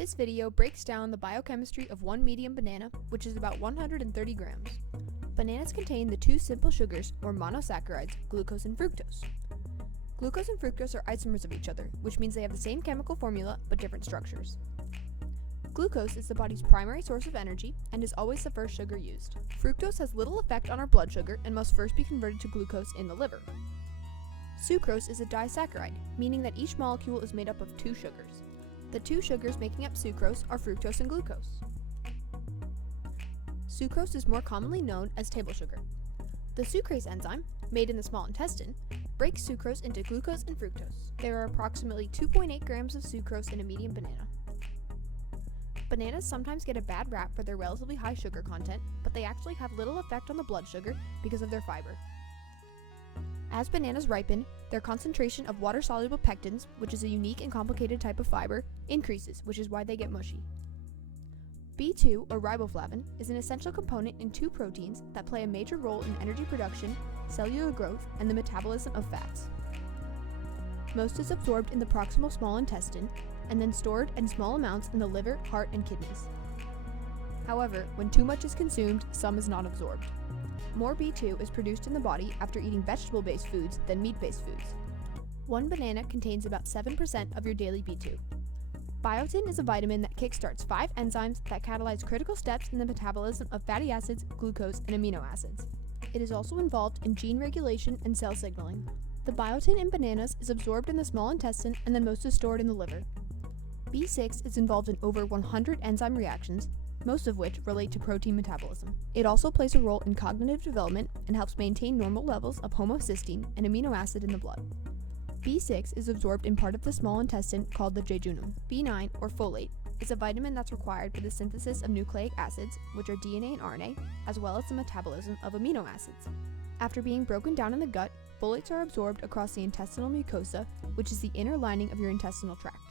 This video breaks down the biochemistry of one medium banana, which is about 130 grams. Bananas contain the two simple sugars, or monosaccharides, glucose and fructose. Glucose and fructose are isomers of each other, which means they have the same chemical formula but different structures. Glucose is the body's primary source of energy and is always the first sugar used. Fructose has little effect on our blood sugar and must first be converted to glucose in the liver. Sucrose is a disaccharide, meaning that each molecule is made up of two sugars. The two sugars making up sucrose are fructose and glucose. Sucrose is more commonly known as table sugar. The sucrase enzyme, made in the small intestine, breaks sucrose into glucose and fructose. There are approximately 2.8 grams of sucrose in a medium banana. Bananas sometimes get a bad rap for their relatively high sugar content, but they actually have little effect on the blood sugar because of their fiber. As bananas ripen, their concentration of water-soluble pectins, which is a unique and complicated type of fiber, increases, which is why they get mushy. B2, or riboflavin, is an essential component in two proteins that play a major role in energy production, cellular growth, and the metabolism of fats. Most is absorbed in the proximal small intestine, and then stored in small amounts in the liver, heart, and kidneys. However, when too much is consumed, some is not absorbed. More B2 is produced in the body after eating vegetable-based foods than meat-based foods. One banana contains about 7% of your daily B2. Biotin is a vitamin that kickstarts 5 enzymes that catalyze critical steps in the metabolism of fatty acids, glucose, and amino acids. It is also involved in gene regulation and cell signaling. The biotin in bananas is absorbed in the small intestine and then most is stored in the liver. B6 is involved in over 100 enzyme reactions, most of which relate to protein metabolism. It also plays a role in cognitive development and helps maintain normal levels of homocysteine, an amino acid in the blood. B6 is absorbed in part of the small intestine called the jejunum. B9, or folate, is a vitamin that's required for the synthesis of nucleic acids, which are DNA and RNA, as well as the metabolism of amino acids. After being broken down in the gut, folates are absorbed across the intestinal mucosa, which is the inner lining of your intestinal tract.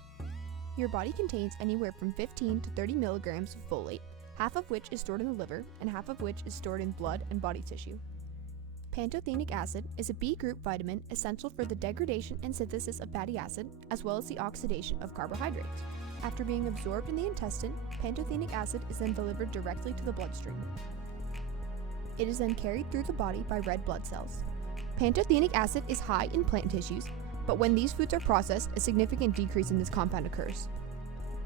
Your body contains anywhere from 15 to 30 milligrams of folate, half of which is stored in the liver and half of which is stored in blood and body tissue. Pantothenic acid is a B group vitamin essential for the degradation and synthesis of fatty acid, as well as the oxidation of carbohydrates. After being absorbed in the intestine, pantothenic acid is then delivered directly to the bloodstream. It is then carried through the body by red blood cells. Pantothenic acid is high in plant tissues, but when these foods are processed, a significant decrease in this compound occurs.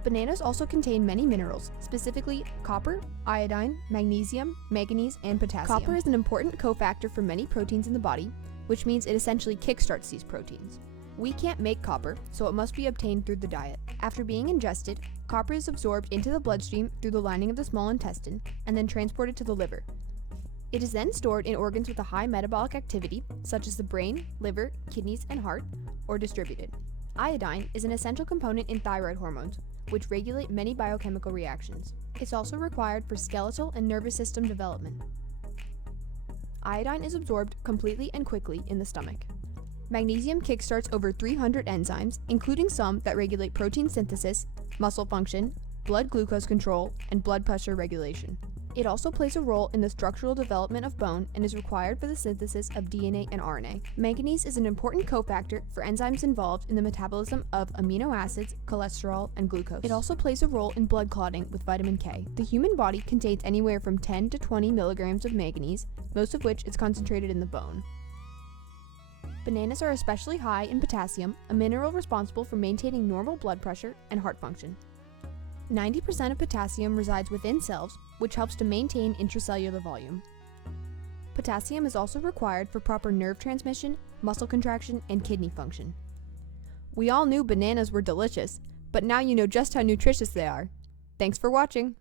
Bananas also contain many minerals, specifically copper, iodine, magnesium, manganese, and potassium. Copper is an important cofactor for many proteins in the body, which means it essentially kickstarts these proteins. We can't make copper, so it must be obtained through the diet. After being ingested, copper is absorbed into the bloodstream through the lining of the small intestine and then transported to the liver. It is then stored in organs with a high metabolic activity, such as the brain, liver, kidneys, and heart, or distributed. Iodine is an essential component in thyroid hormones, which regulate many biochemical reactions. It's also required for skeletal and nervous system development. Iodine is absorbed completely and quickly in the stomach. Magnesium kickstarts over 300 enzymes, including some that regulate protein synthesis, muscle function, blood glucose control, and blood pressure regulation. It also plays a role in the structural development of bone and is required for the synthesis of DNA and RNA. Manganese is an important cofactor for enzymes involved in the metabolism of amino acids, cholesterol, and glucose. It also plays a role in blood clotting with vitamin K. The human body contains anywhere from 10 to 20 milligrams of manganese, most of which is concentrated in the bone. Bananas are especially high in potassium, a mineral responsible for maintaining normal blood pressure and heart function. 90% of potassium resides within cells, which helps to maintain intracellular volume. Potassium is also required for proper nerve transmission, muscle contraction, and kidney function. We all knew bananas were delicious, but now you know just how nutritious they are. Thanks for watching!